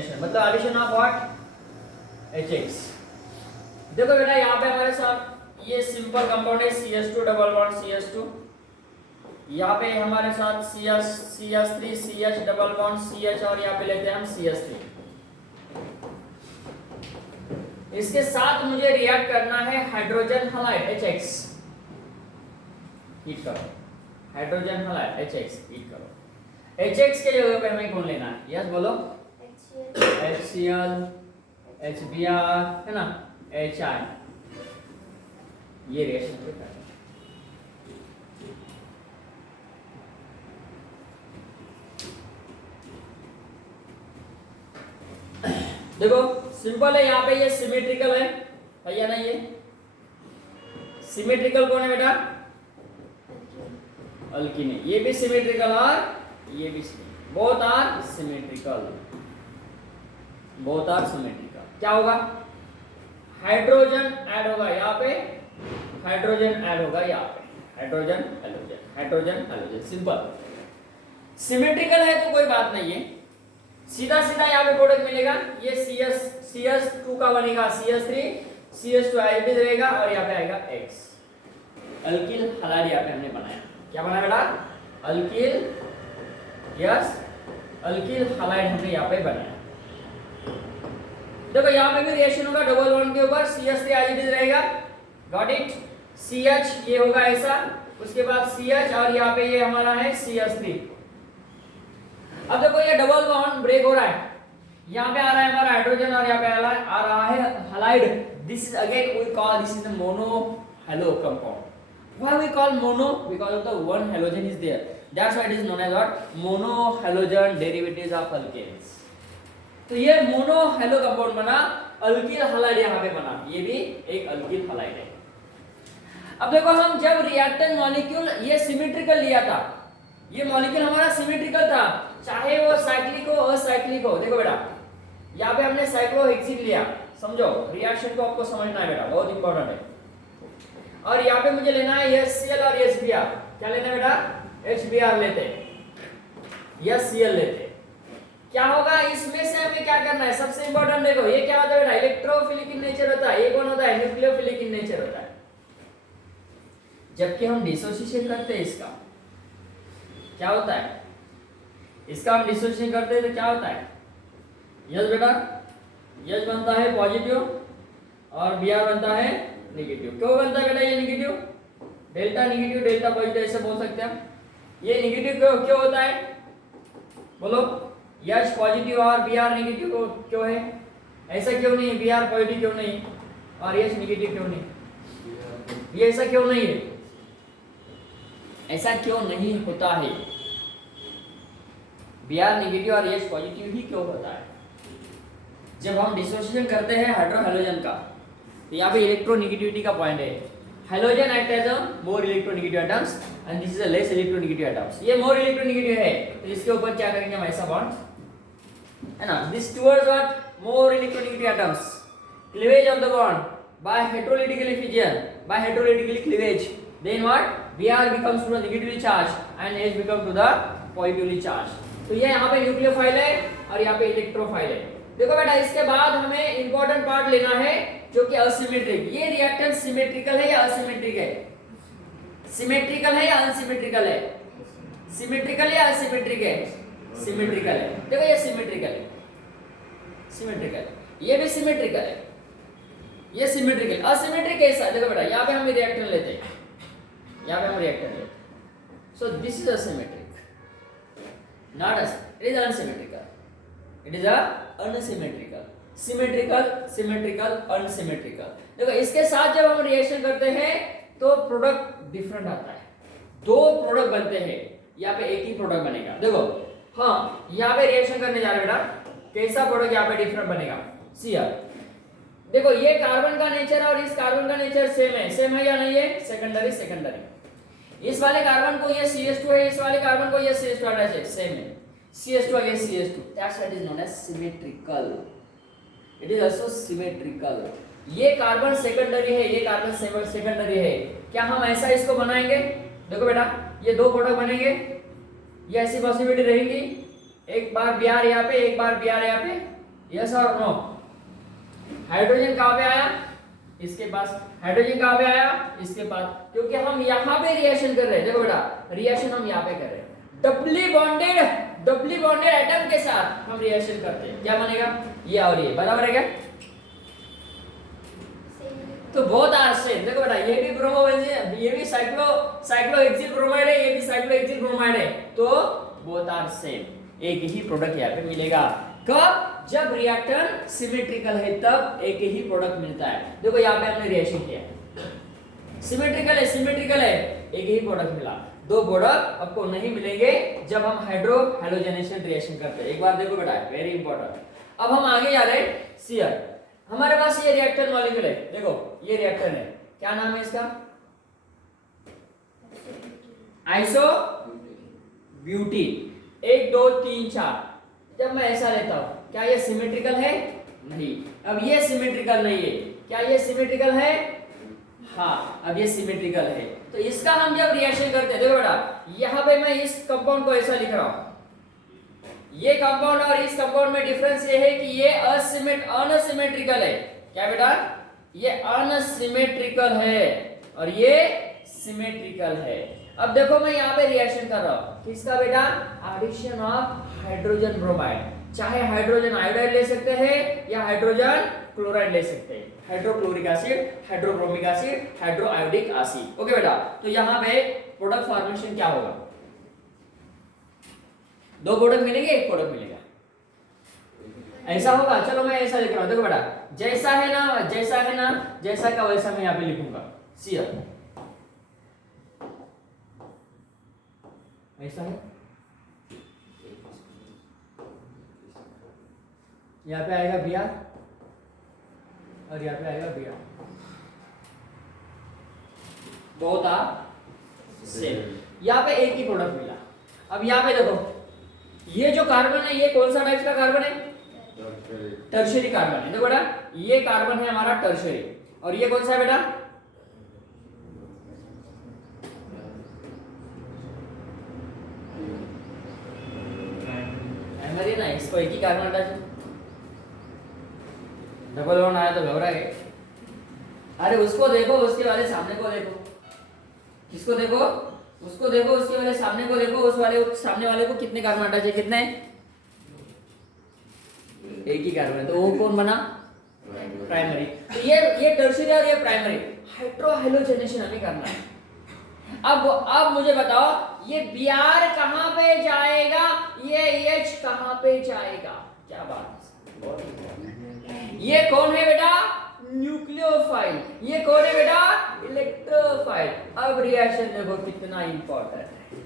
Combination, मतलब addition of what HX। देखो बेटा यहाँ पे हमारे साथ ये सिंपल कंपाउंड है CH2 डबल बॉन्ड CH2, यहाँ पे हमारे साथ CH3 CH double bond CH और यहाँ पे लेते हैं हम CH3। इसके साथ मुझे रिएक्ट करना है हाइड्रोजन हलाइड HX, हीट करो, हाइड्रोजन हलाइड HX हीट करो। HX के जगह पे हमें कौन लेना है? यस बोलो, HCl HBr है ना, HI, ये रिएक्शन पे करना है। देखो सिंपल है, यहाँ पे ये सिमेट्रिकल है या नहीं? ये सिमेट्रिकल कौन है बेटा? अल्कीन है। ये भी सिमेट्रिकल और ये भी both are symmetrical, both are symmetrical. क्या होगा? हाइड्रोजन ऐड होगा यहाँ पे, हाइड्रोजन ऐड होगा यहाँ पे, hydrogen halogen, hydrogen halogen. Simple symmetrical है तो कोई बात नहीं है, सीधा सीधा यहाँ पे प्रोडक्ट मिलेगा। ये CS2 का बनेगा CH3, CH2 आइडिस रहेगा और यहाँ पे आएगा X, अल्किल हलाइड यहाँ पे हमने बनाया। क्या बनाया बेटा? अल्किल, यस अल्किल हलाइड हमने यहाँ पे बनाया। देखो यहाँ पे भी रिएक्शन होगा डबल बॉन्ड के ऊपर, CH3 आइडिस रहेगा, गॉट इट। CH ये होगा ऐसा, उसके बाद CH और यहाँ पे ये हमारा है CH3। अब देखो ये डबल बॉन्ड ब्रेक हो रहा है, यहाँ पे आ रहा है हमारा हाइड्रोजन और यहाँ पे आ रहा है halide. This is again we call this is the mono halo compound. Why we call mono? Because of the one halogen is there. That's why it is known as what? Mono halogen derivatives of alkanes. तो ये mono halo compound बना, alkyl halide यहाँ पे बना, ये भी एक alkyl halide है। अब देखो हम जब रिएक्टेंट मॉलिक्यूल ये सिमेट्रिकल लिया था, ये मॉलिक्यूल हमारा सिमेट्रिकल था, चाहे वो साइक्लिक हो असाइक्लिक हो। देखो बेटा यहाँ पे हमने साइक्लोहेक्सिन लिया, समझो रिएक्शन को आपको समझना है बेटा, बहुत इंपॉर्टेंट है। और यहाँ पे मुझे लेना है HCl और HBr। क्या लेना है बेटा? HBr लेते हैं, HCl लेते हैं। क्या होगा इसमें से हमें क्या करना है? सबसे इंपॉर्टेंट देखो ये क्या होता है बेटा? इलेक्ट्रोफिलिक इन नेचर होता है। ये कौन होता है? न्यूक्लियोफिलिक इन नेचर होता है। जबकि हम डिसोसिएशन करते हैं इसका, क्या होता है? इसका हम डिसोसिएशन करते हैं तो क्या होता है? यस बेटा, यस बनता है पॉजिटिव और Br बनता है नेगेटिव। क्यों बनता है बेटा ये negative? Delta negative delta positive ऐसे बोल सकते हैं हम। ये नेगेटिव क्यों होता है? बोलो, H पॉजिटिव और Br नेगेटिव क्यों है? ऐसा क्यों नहीं? Br पॉजिटिव क्यों नहीं और H नेगेटिव क्यों नहीं? ये ऐसा क्यों नहीं है? ऐसा क्यों नहीं होता है? Br नेगेटिव और H पॉजिटिव ही क्यों होता है? जब हम डिसोसिएशन करते हैं हाइड्रो हैलोजन का, तो यहाँ पे इलेक्ट्रोनेगेटिविटी का पॉइंट है। Halogen act as a more electronegative atoms and this is a less electronegative atoms. ये मोर इलेक्ट्रोनेगेटिव है तो इसके ऊपर क्या करेंगे हम? ऐसा बॉन्ड है ना, this towards what? More electronegative atoms, cleavage of the bond by heterolytic fission, by heterolytic cleavage, then what? Br becomes to the negatively charged and H becomes to the positively charged। तो ये यहाँ पे nucleophile है और यहाँ पे electrophile है। देखो बेटा इसके बाद हमें इंपॉर्टेंट पार्ट लेना है जो कि असिमेट्रिक। ये रिएक्टेंट सिमेट्रिकल है या असिमेट्रिक है? सिमेट्रिकल है या अनसिमेट्रिकल है? सिमेट्रिकल या असिमेट्रिक है? सिमेट्रिकल है। देखो ये सिमेट्रिकल है, सिमेट्रिकल, ये भी सिमेट्रिकल है, ये सिमेट्रिकल। असिमेट्रिक कैसा है? देखो बेटा यहाँ पे हम रिएक्टेंट लेते हैं, यहाँ पे हम रिएक्टेंट लेते हैं। So this is asymmetric, not it is unsymmetrical, it is unsymmetrical. Symmetrical, symmetrical, unsymmetrical. देखो इसके साथ जब हम रिएक्शन करते हैं तो प्रोडक्ट डिफरेंट आता है, दो प्रोडक्ट बनते हैं, यहाँ पे एक ही प्रोडक्ट बनेगा। देखो हाँ यहाँ पे रिएक्शन करने जा रहे बेटा, कैसा प्रोडक्ट यहाँ पे डिफरेंट बनेगा? Cl। देखो ये कार्बन का नेचर और इस कार्बन का नेचर सेम है या नहीं है? Secondary secondary. इस वाले कार्बन को ये CH2 है, इस वाले कार्बन को ये CH2 अटैच है, सेम है, CH2 against CH2, that's why it is known as symmetrical. It is also symmetrical. ये कार्बन सेकेंडरी है, ये कार्बन सेकेंडरी है। क्या हम ऐसा इसको बनाएंगे? देखो बेटा ये दो प्रोडक्ट बनेंगे, ये ऐसी पॉसिबिलिटी रहेगी, एक बार Br यहाँ पे, एक बार Br यहाँ पे, यस और नो? हाइड्रोजन कहाँ पे आया? इसके पास। हाइड्रोजन कहाँ पे आया? इसके पास, क्योंकि हम यहाँ पे रिएक्शन कर रहे हैं। देखो बेटा, रिएक्शन हम यहाँ पे कर रहे हैं, डबली बॉन्डेड एटम के साथ हम रिएक्शन करते हैं। क्या बनेगा? ये और ये बराबर है क्या? तो बोथ आर सेम। देखो बेटा, ये भी ब्रोमो बेंजीन, ये भी साइक्लोहेक्सिल ब्रोमाइड है, ये भी साइक्लोहेक्सिल ब्रोमाइड है, तो बोथ आर सेम। एक ही प्रोडक्ट यहाँ पे मिलेगा। कब? जब रिएक्टर सिमेट्रिकल है तब एक ही प्रोडक्ट मिलता है। देखो यहाँ पे हमने रिएक्शन किया, सिमेट्रिकल है, एक ही प्रोडक्ट मिला। दो प्रोडक्ट आपको नहीं मिलेंगे जब हम हाइड्रोजनेशन रिएक्शन करते हैं। एक बार देखो बेटा, वेरी इंपॉर्टेंट। अब हम आगे जा रहे हैं शियर। हमारे पास ये रिएक्टर मॉलिक्यूल है, देखो ये रिएक्टर है, क्या नाम है इसका? Iso butene. 1 2 3 4। जब मैं ऐसा लेता हूं, क्या ये सिमेट्रिकल है? नहीं। अब ये सिमेट्रिकल नहीं है, क्या ये सिमेट्रिकल है? हाँ, अब ये सिमेट्रिकल है। तो इसका हम जब रिएक्शन करते हैं, देखो बेटा, यहाँ पे मैं इस कंपाउंड को ऐसा लिख रहा हूं। ये कंपाउंड और इस कंपाउंड में डिफरेंस ये है कि ये अनसिमेट्रिकल है। क्या बेटा? ये अनसिमेट्रिकल है और ये सिमेट्रिकल है। अब देखो मैं यहाँ पे रिएक्शन कर रहा हूँ, किसका बेटा? Addition of hydrogen bromide. चाहे हाइड्रोजन आयोडाइड ले सकते हैं या हाइड्रोजन क्लोराइड ले सकते हैं, hydrochloric acid, hydrobromic acid, hydroiodic acid. Okay बेटा, तो यहाँ पे प्रोडक्ट फॉर्मेशन क्या होगा? दो प्रोडक्ट मिलेंगे, एक प्रोडक्ट मिलेगा, ऐसा होगा। चलो मैं ऐसा लिख रहा हूं, देखो बेटा, जैसा है ना, जैसा का वैसा मैं यहाँ पे लिखूंगा, शियर ऐसा है, यहाँ पे आएगा Br और यहाँ पे आएगा Br, बहुत सेम। यहाँ पे एक ही प्रोडक्ट मिला। अब यहाँ पे देखो, ये जो कार्बन है, ये कौन सा टाइप का कार्बन है? टर्शियरी कार्बन है। देखो बेटा, ये कार्बन है हमारा टर्शियरी, और ये कौन सा है बेटा? प्राइमरी ना, इसको एक ही कार्बन हटा। डबल बॉन्ड आया तो घबरा गए। अरे उसको देखो, उसके वाले सामने को देखो, किसको देखो? उसको देखो, उसके वाले सामने को देखो, उस वाले सामने वाले को कितने कार्बन हटा चाहिए? कितने? एक ही कार्बन है, तो वो कौन बना? प्राइमरी। तो ये टर्शियरी और ये प्राइमरी, हाइड्रोहाइलोजेनेशन हमें करना है। अब मुझे बताओ, ये Br कहां पे जाएगा, ये H कहां पे जाएगा? क्या बात है। ये कौन है बेटा? न्यूक्लियोफाइल। ये कौन है बेटा? इलेक्ट्रोफाइल। अब रिएक्शन देखो कितना इंपॉर्टेंट है,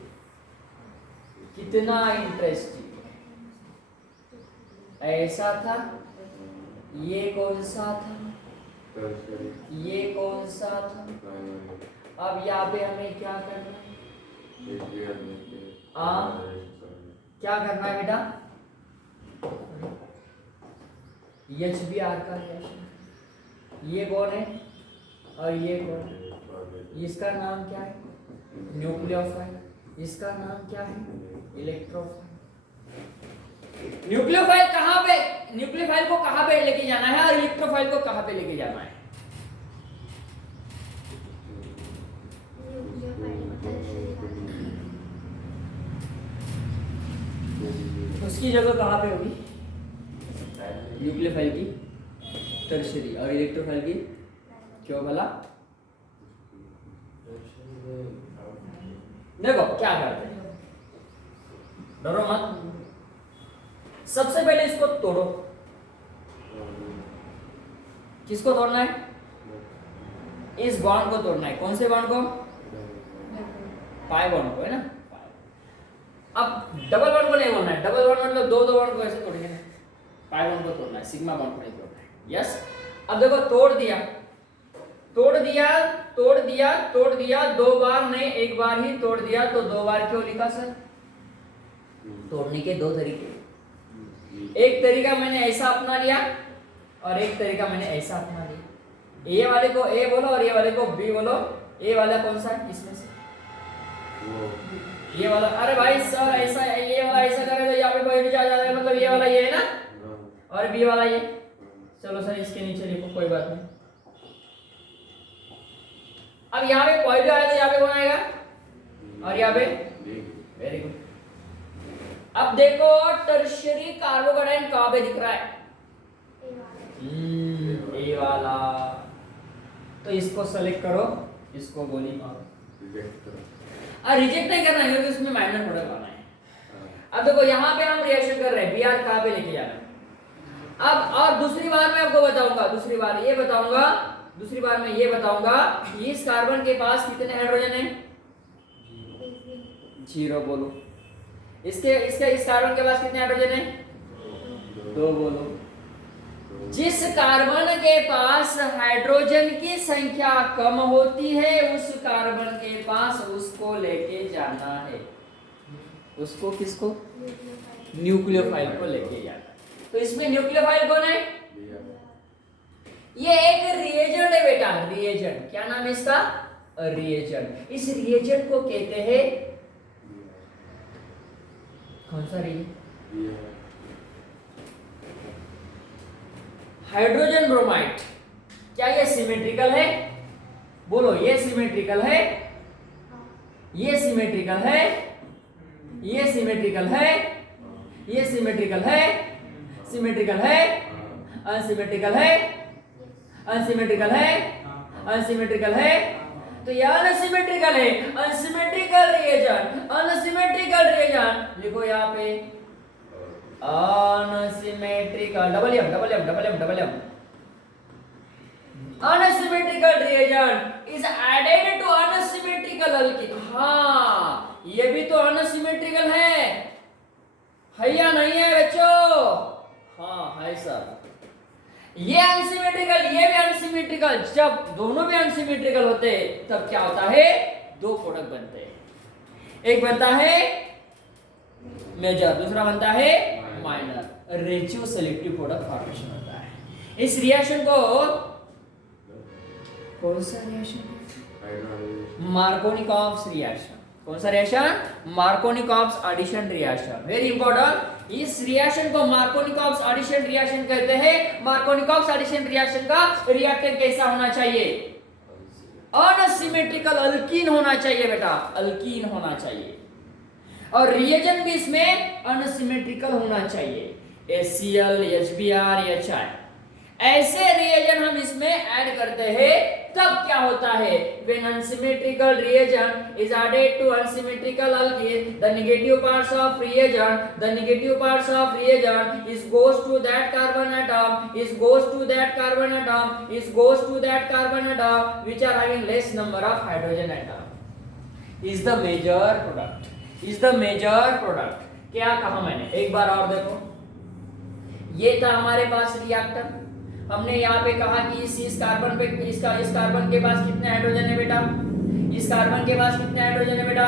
कितना इंटरेस्टिंग। ऐसा था, ये कौन सा था? ये कौन सा था? अब यहाँ पे हमें क्या करना है? क्या करना है बेटा? HBr का रिएक्शन। ये कौन है और ये कौन है? इसका नाम क्या है? न्यूक्लियोफाइल। इसका नाम क्या है? इलेक्ट्रोफाइल। न्यूक्लियोफाइल कहां पे, न्यूक्लियोफाइल को कहां पे लेके जाना है और इलेक्ट्रोफाइल को कहां पे लेके जाना है? उसकी जगह कहां पे होगी? न्यूक्लियोफाइल की टर्शियरी और इलेक्ट्रोफाइल की क्यों भला? देखो क्या करते हैं, डरो मत। सबसे पहले इसको तोड़ो। किसको तोड़ना है? इस बॉन्ड को तोड़ना है। कौन से बॉन्ड को? पाई बॉन्ड को, है ना? अब डबल बॉन्ड को नहीं बोलना है। डबल बॉन्ड मतलब दो बॉन्ड को ऐसे तोड़ेंगे ना। पाई बॉन्ड को तोड़ना है, सिग्मा बॉन्ड को नहीं तोड़ना है। यस। अब देखो, तोड़ दिया, दो बार नहीं, एक बार ही तोड़ दिया, तो दो बार क्यों लिखा सर? तोड़ने के दो तरीके, एक तरीका मैंने ऐसा अपना लिया और एक तरीका मैंने ऐसा अपना लिया। ए वाले को ए बोलो और ये वाले को बी बोलो। ए वाला कौन सा है इसमें से? ये वाला। अरे भाई सर, ऐसा ये वाला ऐसा करे तो यहाँ पे पॉइंट आ जाएगा, मतलब ये वाला ये है ना, और बी वाला ये, चलो सर इसके नीचे लिखो, कोई बात नहीं। अब यहाँ पे पॉजिटिव आया तो यहाँ पे कौन आएगा, और यहाँ पे, वेरी गुड। अब देखो टर्शियरी कार्बोकेटाइन कहाँ पे दिख रहा है, ए वाला, तो इसको सेलेक्ट करो, इसको गोली मारो, रिजेक्ट नहीं करना है क्योंकि उसमें माइनर प्रोडक्ट आना है। अब देखो यहाँ पे हम रिएक्शन कर रहे हैं, Br कहाँ पे लेके जाना है। अब और दूसरी बार मैं आपको बताऊंगा, दूसरी बार मैं ये बताऊंगा कि इस कार्बन के पास कितने हाइड्रोजन है, 0 बोलो। इसके इस कार्बन के पास कितने हाइड्रोजन है, 2 बोलो। जिस कार्बन के पास हाइड्रोजन की संख्या कम होती है उस कार्बन के पास उसको लेके जाना है, उसको किसको, न्यूक्लियोफाइल को लेके जाना है। तो इसमें न्यूक्लियोफाइल कौन है, ये एक रिएजेंट है बेटा, रिएजेंट, क्या नाम है इसका, रिएजेंट। इस रिएजेंट को कहते हैं, कौन सा रिएजेंट, हाइड्रोजन ब्रोमाइड। क्या ये सिमेट्रिकल है, बोलो, ये सिमेट्रिकल है, ये सिमेट्रिकल है, ये सिमेट्रिकल है, ये सिमेट्रिकल है, सिमेट्रिकल है, अनसिमेट्रिकल है, अनसिमेट्रिकल है, अनसिमेट्रिकल है, तो ये अनसिमेट्रिकल है, अनसिमेट्रिकल रिएजेंट, अनसिमेट्रिकल रिएजेंट लिखो यहाँ पे, unsymmetrical, double M, unsymmetrical reagent is added to unsymmetrical alkene. हाँ, ये भी तो अनसिमेट्रिकल है या नहीं है बच्चों, हाँ है सर। ये अनसिमेट्रिकल, ये भी अनसिमेट्रिकल, जब दोनों भी अनसिमेट्रिकल होते हैं तब क्या होता है, 2 प्रोडक्ट बनते हैं, एक बनता है मेजर, दूसरा बनता है minor, ratio selective product formation होता है। इस रिएक्शन को कौन सा रिएक्शन, मार्कोनिकॉव्स रिएक्शन, कौन सा reaction, Markovnikov's addition reaction, very important. इस रिएक्शन को मार्कोनिकॉव्स एडिशन रिएक्शन कहते हैं। मार्कोनिकॉव्स एडिशन रिएक्शन का रिएक्टेंट कैसा होना चाहिए, अनसिमेट्रिकल अल्कीन होना चाहिए बेटा, अल्कीन होना चाहिए, और रिएजेंट भी इसमें अनसिमेट्रिकल होना चाहिए, HCl, HBr, HI। ऐसे रिएजेंट हम इसमें ऐड करते हैं तब क्या होता है, when unsymmetrical reagent is added to unsymmetrical alkene, the negative parts of reagent is goes to that carbon atom which are having less number of hydrogen atom, is the major product। क्या कहा मैंने, एक बार और देखो, ये था हमारे पास reactor, हमने यहाँ पे कहा कि इस कार्बन पे इस कार्बन के पास कितने हाइड्रोजन है बेटा, इस कार्बन के पास कितने हाइड्रोजन है बेटा।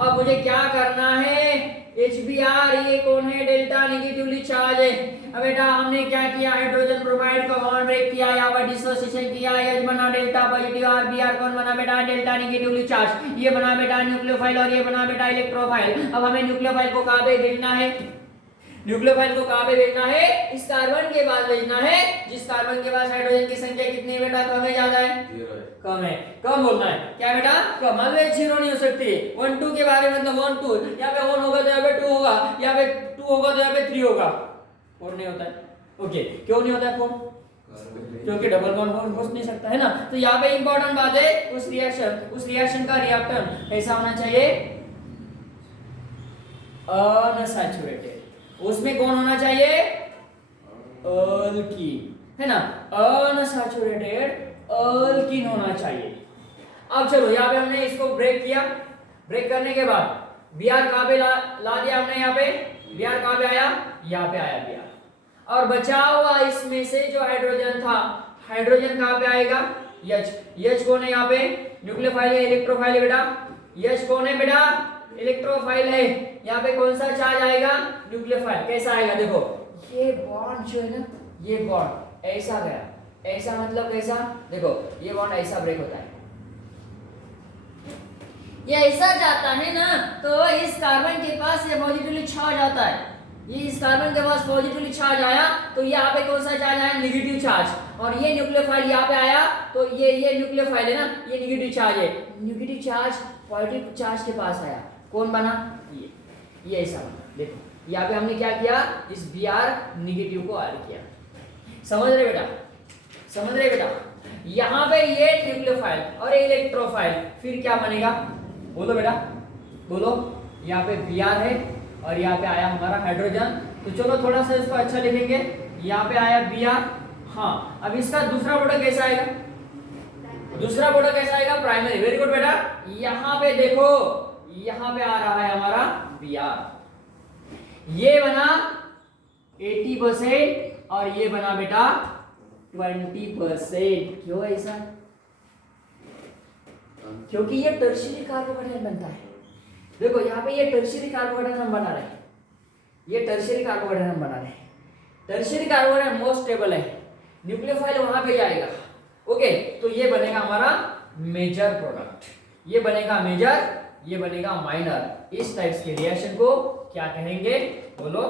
अब मुझे क्या करना है, HBr, ये कौन है, डेल्टा नेगेटिवली चार्ज है। अब बेटा हमने क्या किया, हाइड्रोजन ब्रोमाइड का बॉन्ड ब्रेक किया, यहाँ पर डिसोसिएशन किया, H बना डेल्टा पॉजिटिव, और Br कौन बना बेटा, डेल्टा नेगेटिवली चार्ज, ये बना बेटा न्यूक्लियोफाइल और ये बना बेटा इलेक्ट्रोफाइल। अब हमें न्यूक्लियोफाइल को कहाँ पे भेजना है, न्यूक्लियोफाइल को कहाँ पे भेजना है, इस कार्बन के पास भेजना है जिस कार्बन के पास हाइड्रोजन की संख्या कितनी है बेटा, कम है ज्यादा है, कम है, कम बोलना है, क्या बेटा कम, ऑलवेज 0 नहीं हो सकती। 1 2 के बारे में मतलब 1 2, यहाँ पे 1 होगा तो यहाँ पे 2 होगा, यहाँ पे 2 होगा तो यहाँ पे 3 होगा, 4 नहीं होता है। ओके, क्यों नहीं होता है 4, क्योंकि डबल बॉन्ड हो नहीं सकता है ना। तो यहाँ पे इंपॉर्टेंट बात है, उस रिएक्शन का रिएक्टेंट ऐसा होना चाहिए अनसैचुरेटेड, उसमें कौन होना चाहिए, अल्कीन, है ना, अनसैचुरेटेड अल्कीन होना चाहिए। अब चलो यहाँ पे हमने इसको ब्रेक किया, ब्रेक करने के बाद Br कहाँ पे ला दिया हमने, यहाँ पे Br कहाँ पे आया, यहाँ पे आया Br, और बचा हुआ इसमें से जो हाइड्रोजन था, हाइड्रोजन कहाँ पे आएगा, H कौन है यहाँ पे, न्यूक्लियोफाइल है, इलेक्ट्रोफाइल है बेटा, H कौन है बेटा, इलेक्ट्रोफाइल है, यहाँ पे कौन सा चार्ज आएगा, न्यूक्लियोफाइल। कैसा आएगा, देखो ये बॉन्ड जो है ना, ये बॉन्ड ऐसा गया, ऐसा मतलब कैसा, देखो ये बॉन्ड ऐसा ब्रेक होता है, ये ऐसा जाता है ना, तो इस कार्बन के पास ये पॉजिटिवली छा जाता है, ये इस कार्बन के पास पॉजिटिवली चार्ज आया तो यहाँ पे कौन सा चार्ज आया, नेगेटिव चार्ज, और ये न्यूक्लियोफाइल यहाँ पे आया तो ये न्यूक्लियोफाइल है ना, ये नेगेटिव चार्ज है, नेगेटिव चार्ज पॉजिटिव चार्ज के पास आया, कौन बना, ये ऐसा बना। देखो यहाँ पे हमने क्या किया, इस Br नेगेटिव को ऐड किया। समझ रहे बेटा, समझ रहे बेटा। यहाँ पे ये न्यूक्लियोफाइल और इलेक्ट्रोफाइल, फिर क्या बनेगा, बोलो बेटा बोलो। यहाँ पे Br है और यहाँ पे आया हमारा हाइड्रोजन, तो चलो थोड़ा सा इसको अच्छा लिखेंगे। यहाँ पे आया Br, हाँ अब इसका दूसरा प्रोडक्ट कैसा आएगा, दूसरा प्रोडक्ट कैसा आएगा, प्राइमरी। वेरी गुड बेटा। यहाँ पे देखो, यहाँ पे आ रहा है हमारा Br, ये बना 80% और ये बना बेटा 20%। क्यों ऐसा, क्योंकि ये टर्शियरी कार्बोहाइड्रेट बनता है। देखो यहाँ पे ये टर्शियरी कार्बोहाइड्रेट हम बना रहे हैं, ये टर्शियरी कार्बोहाइड्रेट हम बना रहे हैं। टर्शियरी कार्बोहाइड्रेट मोस्ट स्टेबल है, न्यूक्लियोफाइल वहां पे जाएगा। ओके, तो ये बनेगा हमारा मेजर प्रोडक्ट, ये बनेगा मेजर, ये बनेगा माइनर। इस टाइप्स के रिएक्शन को क्या कहेंगे, बोलो,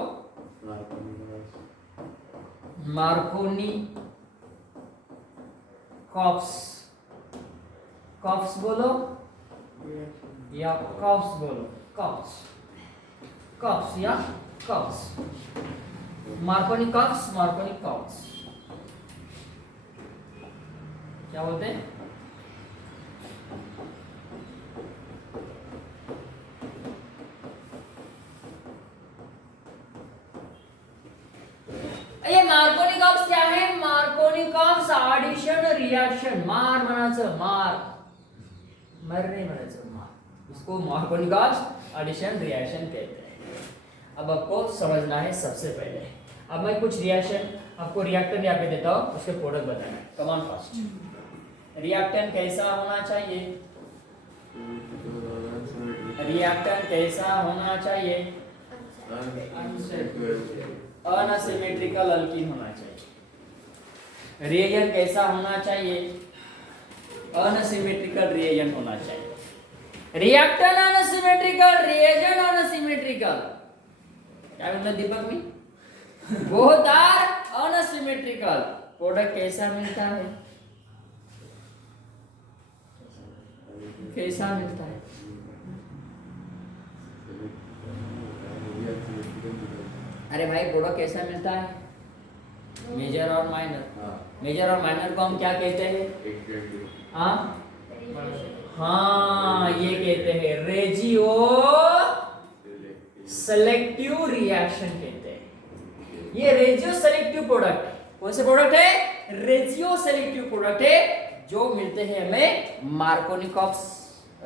मार्कोनी कॉप्स, कॉप्स बोलो या कॉप्स बोलो, कॉप्स, कॉप्स या cops, Marconi cops, Marconi cops, क्या बोलते हैं। ये मार्कोनी कॉप्स क्या है, मार्कोनी कॉप्स एडिशन रिएक्शन, मार म्हणायचं, मार, मरणे म्हणायचं, मार, इसको मार्कोनी कॉप्स एडिशन रिएक्शन कहते हैं। अब आपको समझना है सबसे पहले, अब मैं कुछ रिएक्शन आपको रिएक्टेंट यहाँ पे देता हूँ, उसके प्रोडक्ट बताना है। Come on fast. रिएक्टेंट कैसा होना चाहिए, रिएक्टेंट कैसा होना चाहिए, अनसिमेट्रिकल अल्कीन होना चाहिए। रिएजेंट कैसा होना चाहिए, अनसिमेट्रिकल रिएजेंट होना चाहिए। रिएक्टेंट अनसिमेट्रिकल, रिएजेंट अनसिमेट्रिकल, क्या बोलना दीपक भी, बोथ आर अनसिमेट्रिकल। प्रोडक्ट कैसा मिलता है, कैसा मिलता है, अरे भाई प्रोडक्ट कैसा मिलता है, मेजर और माइनर। मेजर और माइनर को हम क्या कहते हैं, हाँ ये कहते हैं रेजियो सेलेक्टिव रिएक्शन कहते हैं। ये रेजियो सेलेक्टिव प्रोडक्ट, कौन से प्रोडक्ट है, रेजियो सेलेक्टिव प्रोडक्ट है, जो मिलते हैं हमें मार्कोनी-कॉप्स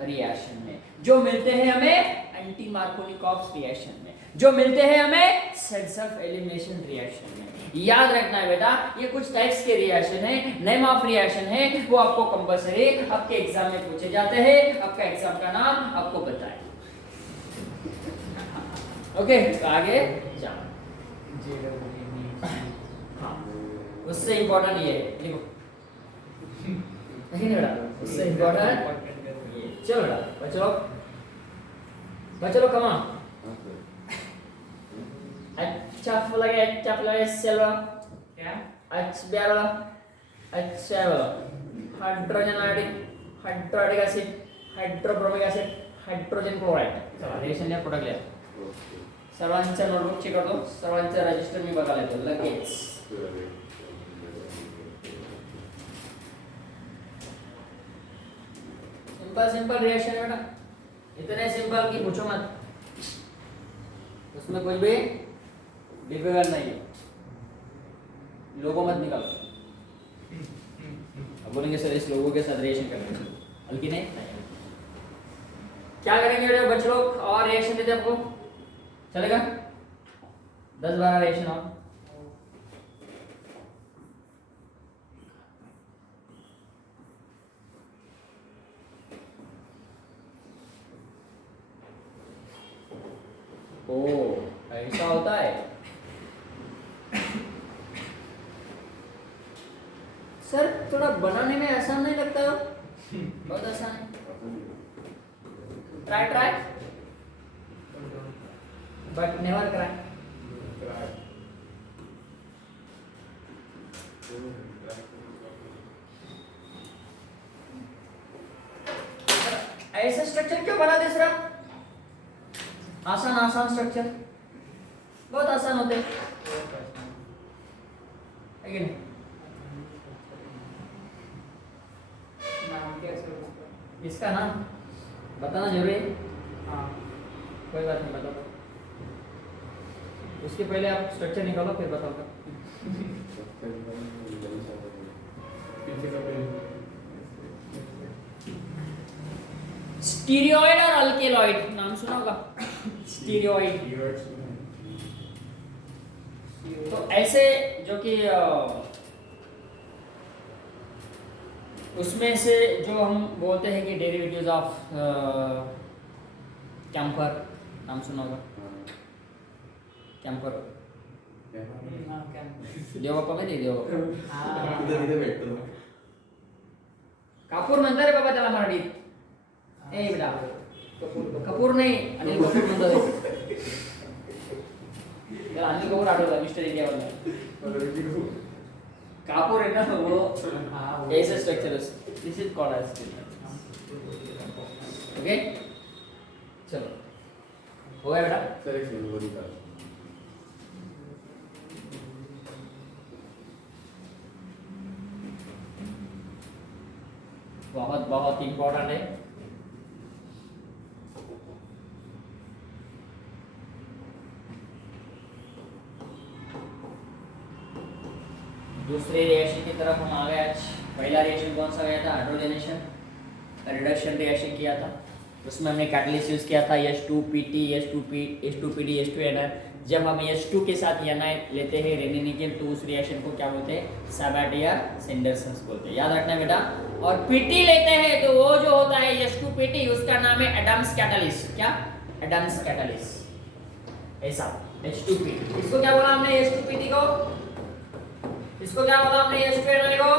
रिएक्शन में, जो मिलते हैं हमें एंटी मार्कोनी-कॉप्स रिएक्शन में, जो मिलते हैं हमें सेल्फ एलिमिनेशन रिएक्शन में। याद रखना है बेटा, ये कुछ टाइप्स के रिएक्शन है, नेम ऑफ रिएक्शन है, वो आपको कंपलसरी आपके एग्जाम में पूछे जाते हैं। आपका एग्जाम का नाम आपको बताए। ओके, तो आगे जाओ। हाँ, उससे इंपॉर्टेंट ये है, देखो नहीं बेटा, उससे इंपॉर्टेंट ये। चलो बेटा, बच्चों बच्चों कम ऑन। अच्छा लगे सेलो क्या, अच्छा बेरो, अच्छा बेरो, hydrogen iodine, hydronic acid, hydrobromic acid, hydrogen chloride, चला रिएक्शन या प्रोडक्ट लिया। सर्वांचा नोटबुक चेक करतो, सर्वांचा रजिस्टर मी बघायला येतो लगेच। सिंपल सिंपल रिएक्शन है बेटा, इतने सिंपल कि पूछो मत, उसमें कोई भी डिफिकल्ट नहीं है। लोगों मत निकालो, अब बोलेंगे सर इस लोगों के साथ रिएक्शन करना चाहिए, बल्कि नहीं। क्या करेंगे बेटा बच्चे लोग, और रिएक्शन देते आपको चलेगा, 10-12 रिएक्शन और। ओ ऐसा होता है सर, थोड़ा बनाने में आसान नहीं लगता हो? बहुत आसान है, ट्राई बट नेवर क्राई। ऐसा स्ट्रक्चर क्यों बना दे सर? आसान आसान स्ट्रक्चर बहुत आसान होते हैं, है कि नहीं? नाम कैसे उसका? इसका नाम बताना जरूरी है? हाँ कोई बात नहीं, बताओ। उसके पहले आप स्ट्रक्चर निकालो फिर बताओ। पीछे का पेज। स्टीरियोइड और अल्केलॉइड नाम सुना होगा? स्टीरियोइड। तो ऐसे जो कि उसमें से जो हम बोलते हैं कि डेरिवेटिव्स ऑफ कैम्फर नाम सुना होगा? कैम्फर हाँ क्या? देवप्पा माहिती आहे देव हाँ कापूर म्हणतात रे बाबा त्याला मराठीत. ए बेटा कपूर नाही, अनिल कपूर म्हणतात. त्याला अनिल कपूर आठवला मिस्टर इंडिया वाला. कापूर है ना वो हाँ ऐसे structures. This is called as. Okay चलो हो गया बेटा. बहुत बहुत इम्पोर्टेंट है. दूसरे रिएक्शन की तरफ हम आ गए आज. पहला रिएक्शन कौन सा गया था? हाइड्रोजनेशन रिडक्शन रिएक्शन किया था. उसमें हमने कैटलिस्ट यूज किया था H2PT, H2PD, H2NR. जब हम H2 के साथ Na लेते हैं रेनिनिकेल तो उस रिएक्शन को क्या बोलते हैं? साबाटिया सेंडरसन्स बोलते हैं. याद रखना बेटा. और PT लेते हैं तो वो जो होता है H2PT उसका नाम है एडम्स कैटलिस्ट. क्या? Adams catalyst. ऐसा H2PT. इसको क्या बोला हमने? H2PT को. इसको क्या बोला हमने? H2NI को.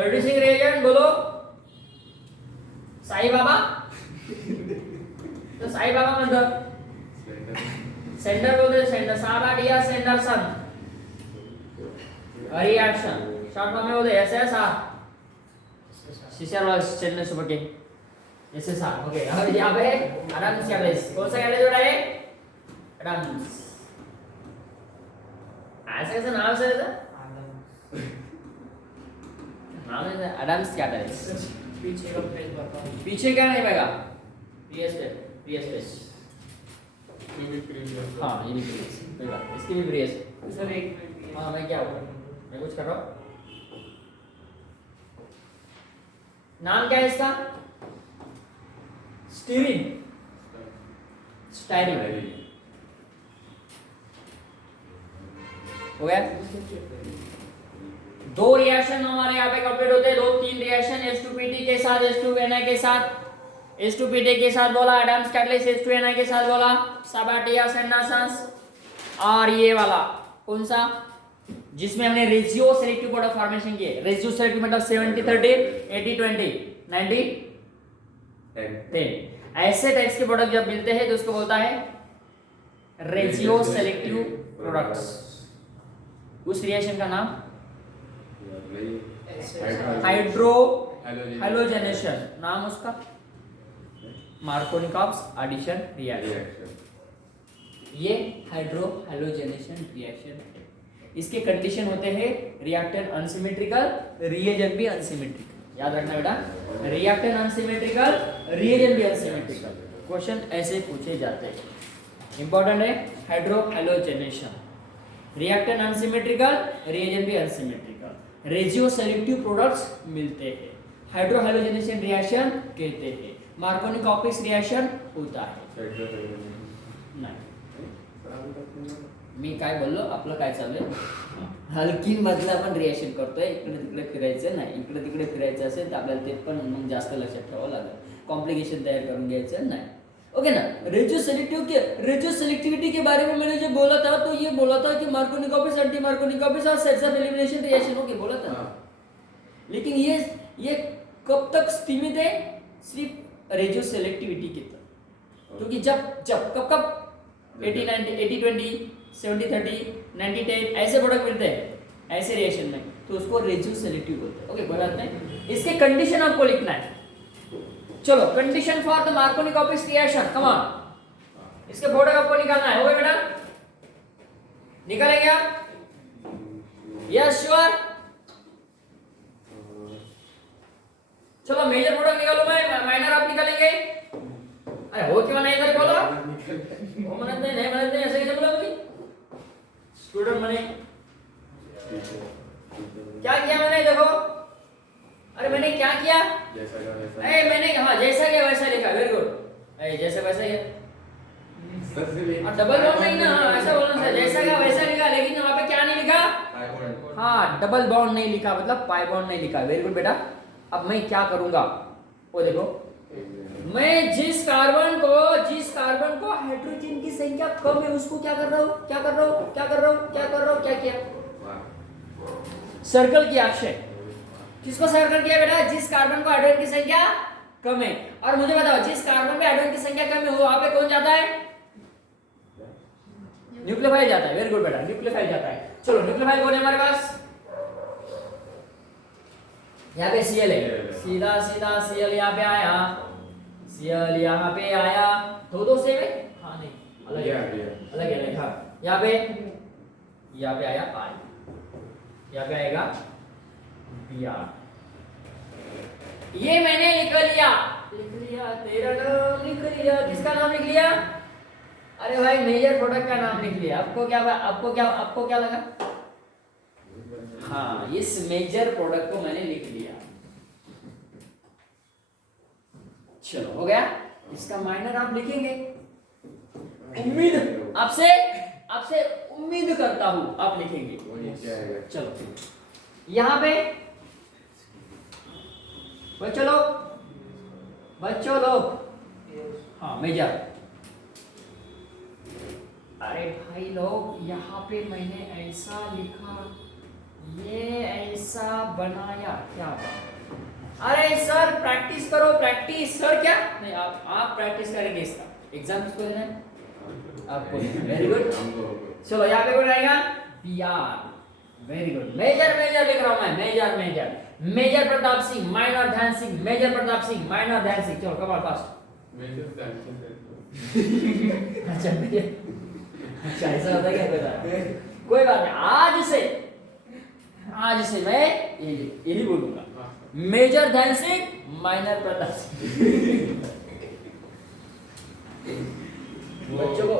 रिड्यूसिंग रिएजेंट बोलो. साई बाबा. तो साई बाबा म्हणतात सेंटर बोलते. सेंटर साबाटिया सेंडरसन रिएक्शन शॉर्ट फॉर्म में बोलते SSR. सीसीआर वाला चैनल सुपर के SSR. ओके और यहाँ पे एडम्स कैटलिस्ट. कौन सा कैटलिस्ट जोड़ा है? एडम्स. ऐसे कैसे नाम से रहता? नाम है एडम्स कैटलिस्ट. पीछे का पेज बताओ. पीछे क्या नहीं पाएगा? PS page. हाँ ये भी प्रीवियस. कोई बात नहीं, इसकी भी प्रीवियस. सर एक मिनट. हाँ मैं क्या हूँ? मैं कुछ कर रहा हूँ. नाम क्या है इसका? स्टीरिन. स्टाइरिन. हो गया. दो रिएक्शन हमारे यहाँ पे कंप्लीट होते हैं. दो तीन रिएक्शन H2PT के साथ, H2NI के साथ. H2PT के साथ बोला एडम्स कैटलिस्ट, H2NI के साथ बोला साबाटिया सेंडरसन्स. और ये वाला कौन सा? जिसमें हमने रेशियो सेलेक्टिव प्रोडक्ट फॉर्मेशन किए. रेशियो सेलेक्टिव मतलब 70-30, 80-20, 90-10. ऐसे टाइप्स के प्रोडक्ट जब मिलते हैं तो उसको बोलता है रेशियो सेलेक्टिव प्रोडक्ट्स. उस रिएक्शन का नाम हाइड्रो हैलोजेनेशन. नाम उसका मार्कोनिकॉव्स एडिशन रिएक्शन. ये हाइड्रो हैलोजेनेशन रिएक्शन है. इसके कंडीशन होते हैं रिएक्टेंट अनसिमेट्रिकल, रिएजेंट भी अनसिमेट्रिकल. याद रखना बेटा. रिएक्टेंट अनसिमेट्रिकल, रिएजेंट भी अनसिमेट्रिकल. क्वेश्चन ऐसे पूछे जाते हैं. इंपॉर्टेंट है. हाइड्रो हैलोजेनेशन, रिएक्टेंट अनसिमेट्रिकल, रिएजेंट भी अनसिमेट्रिकल, रेशियो सेलेक्टिव प्रोडक्ट्स मिलते हैं. हाइड्रो हैलोजेनेशन रिएक्शन कहते हैं. मार्कोनी-कॉपिस रिएक्शन होता है. नाही मी काय बोललो? आपलं काय चालू आहे? हलकीन मधलं आपण रिएक्शन करतोय. इकडे तिकडे फिरायचं नाही. इकडे तिकडे फिरायचं असेल तर आपल्याला ते पण मग जास्त लक्षात ठेवावं लागेल. कॉम्प्लिकेशन तयार करून घ्यायचं नाही. ओके ना. रेशियो सेलेक्टिविटी के बारे में मैंने जो बोला था तो ये बोला था कि मार्कोनी-कॉपिस, एंटी मार्कोनी-कॉपिस और sets of elimination reaction. Okay बोला था. लेकिन ये कब तक सीमित है? सिर्फ रेशियो सेलेक्टिविटी की तक. क्योंकि जब कब 80-20, 70-30, 90-10 ऐसे प्रोडक्ट मिलते हैं ऐसे रिएक्शन में, तो उसको रेड्यूसिबिलिटी बोलते हैं। ओके, कोई बात नहीं। इसके कंडीशन आपको लिखना है। चलो, condition for the Markovnikov's reaction, come on. इसके प्रोडक्ट आपको निकालना है। हो गया बेटा? निकालेंगे आप? Yes, sure. चलो, मेजर प्रोडक्ट निकालो, मैं माइनर आप निकालेंगे। अरे हो क्यों नहीं इधर बोलो? वो मनत नहीं ऐसे कैसे बोलोगे? स्टूडेंट मने क्या किया मैंने, देखो। अरे मैंने क्या किया? मैंने हाँ जैसा किया वैसा लिखा। Very good. जैसा वैसा ही और डबल बॉन्ड नहीं ना, ऐसा बोलना था। जैसा किया वैसा लिखा, लेकिन वहां पे क्या नहीं लिखा? हाँ, डबल बॉन्ड नहीं लिखा, मतलब पाई बॉन्ड नहीं लिखा। वेरी गुड बेटा। अब मैं क्या करूंगा वो देखो, मैं जिस कार्बन को हाइड्रोजन की संख्या कम है उसको क्या कर रहा हूँ, क्या किया? सर्कल किया अक्षय। किसको सर्कल किया बेटा? जिस कार्बन को हाइड्रोजन की संख्या कम है। और मुझे बताओ, जिस कार्बन में हाइड्रोजन की संख्या कम है वहां पे कौन जाता है? न्यूक्लियोफाइल जाता है। वेरी गुड बेटा, न्यूक्लियोफाइल जाता है। चलो, न्यूक्लियोफाइल कौन है हमारे पास? यहाँ पे Cl है। सीधा Cl यहाँ पे आया, Cl यहाँ पे आया। दो सेम है? हाँ नहीं, अलग है। हाँ, यहाँ पे आया I, यहाँ पे आएगा Br। ये मैंने लिख लिया, तेरा नाम लिख लिया। किसका नाम लिख लिया? अरे भाई, मेजर प्रोडक्ट का नाम लिख लिया। आपको क्या लगा? हाँ, इस मेजर प्रोडक्ट को मैंने लिख लिया। चलो, हो गया। इसका माइनर आप लिखेंगे। उम्मीद आपसे उम्मीद करता हूं आप लिखेंगे। चलो, यहां पे बच्चों लोग, हाँ मेजर। अरे भाई लोग, यहाँ पे मैंने ऐसा लिखा, ये ऐसा बनाया, क्या बात। अरे सर प्रैक्टिस करो, प्रैक्टिस। सर क्या नहीं, आप प्रैक्टिस करेंगे इसका। एग्जाम किसको देना है? आपको। Very good. चलो, यहाँ पे कौन आएगा? Br। Very good. मेजर लिख रहा हूं मैं। मेजर प्रताप सिंह, माइनर ध्यान सिंह। मेजर प्रताप सिंह, माइनर ध्यान सिंह। चलो, कम ऑन फास्ट। अच्छा, ऐसा होता है क्या? कोई बात नहीं। आज से मैं यही बोलूंगा, मेजर ध्यान सिंह, माइनर प्रताप सिंह।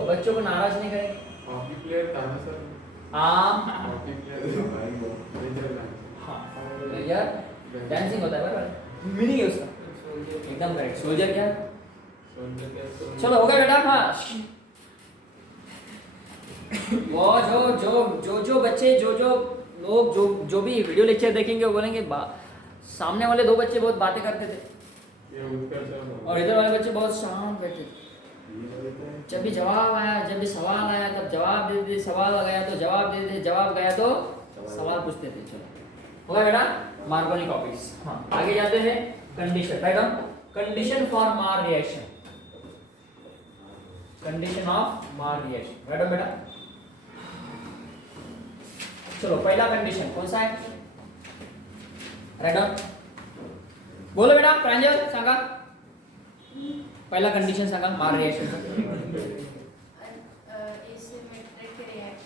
बच्चों को नाराज नहीं करेंगे। हॉकी प्लेयर था ना सर? हॉकी प्लेयर मेजर ध्यान सिंह होता है बराबर। मीनिंग है उसका एकदम करेक्ट। सोल्जर क्या? चलो, हो गया बेटा। हाँ, वो जो बच्चे जो लोग जो भी वीडियो लेक्चर देखेंगे वो बोलेंगे सामने वाले दो बच्चे बहुत बातें करते थे और इधर वाले बच्चे बहुत शांत बैठे थे। जब भी सवाल आया तब जवाब दे देते, सवाल गया तो जवाब दे देते, जवाब गया तो सवाल पूछते थे। चलो, हो गया बेटा मार्कोनी-कॉपिक्स। हाँ, आगे जाते हैं। Condition, write down. Condition for मार रिएक्शन, कंडीशन ऑफ मार रिएक्शन, राइट डाउन बेटा। चलो, पहला कंडीशन कौन सा है? Write down. बोलो बेटा, प्रांजल सांगा पहिला कंडिशन सांगा मार reaction.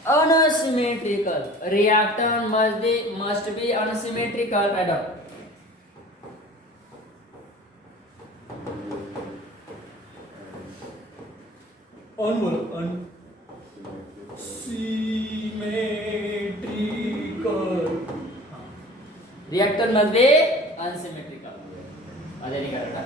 Unsymmetrical reactor must be unsymmetrical. Write down. बोलो रिएक्टर मस्ट बी अनसिमेट्रिकल। अरे नहीं कर रहा